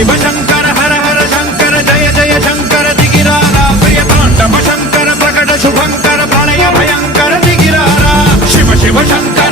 शिव शंकर हर हर शंकर जय जय शंकर दिगिरारा प्रिय तांडव शंकर प्रकट शुभंकर प्रणय भयंकर दिगिरारा शिव शिव शंकर